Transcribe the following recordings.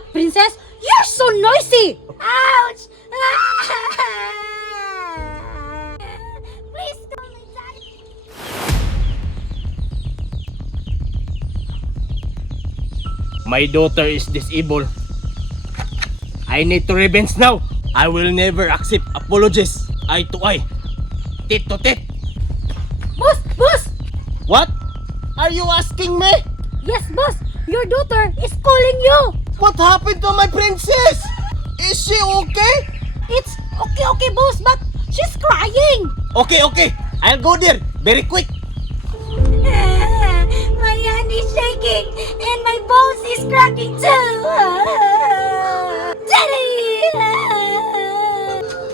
up, princess! You're so noisy! Ouch! Please call me daddy. My daughter is disabled. I need to revenge now. I will never accept apologies. Eye to eye. Tit to tit. Boss! Boss! What? Are you asking me? Yes, boss! Your daughter is calling you! What happened to my princess? Is she okay? It's okay, boss, but she's crying! Okay. I'll go there. Very quick. My hand is shaking and my bones is cracking too. Daddy!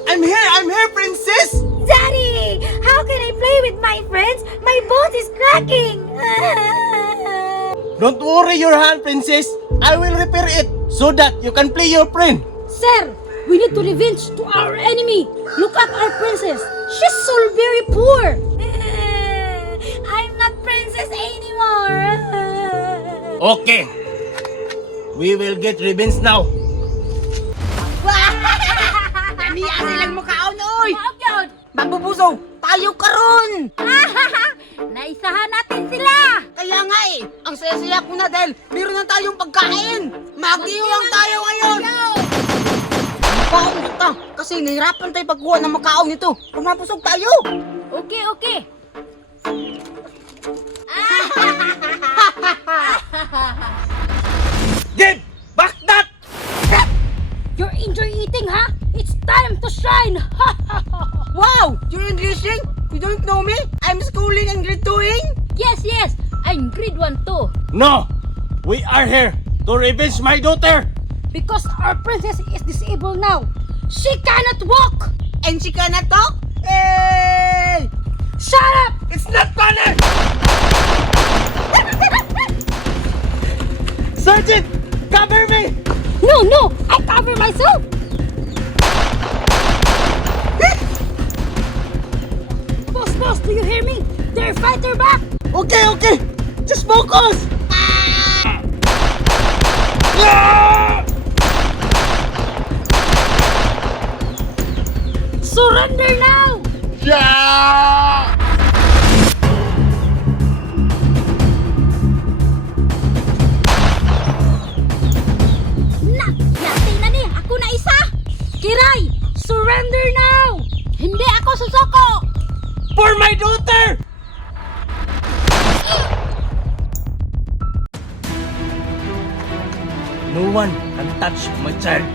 I'm here, princess. Daddy! How can I play with my friends? My bones is cracking. Don't worry your hand, princess. I will repair it so that you can play your friend. Sir, we need to revenge to our enemy. Look at our princess. She's so very poor. I'm not princess anymore. Okay. We will get revenge now. Niya silang makaon, oy! Maog yun. Mambubuso, tayo karon! Naisahan natin sila. Kaya nga eh, ang saya-saya ko na dahil meron na tayong pagkain! Mag-iwang tayo ngayon! Makaon kita, kasi nahirapan tayo pagkuha ng makaon nito. Pumapusog tayo! Okay. Give back that! You're enjoy eating, huh? It's time to shine. Wow! You're Englishing? You don't know me? I'm schooling and grade 2ing? Yes. I'm grade 1 too. No! We are here to revenge my daughter! Because our princess is disabled now. She cannot walk. And she cannot talk? Hey! Shut up. It's not funny! Sergeant! Cover me! No, I cover myself. Boss, do you hear me? They're fighter back. Okay. Just focus! Surrender now. Yati na ni, ako na isa. Kiray, surrender now. Hindi ako susoko. For my daughter! No one can touch my child.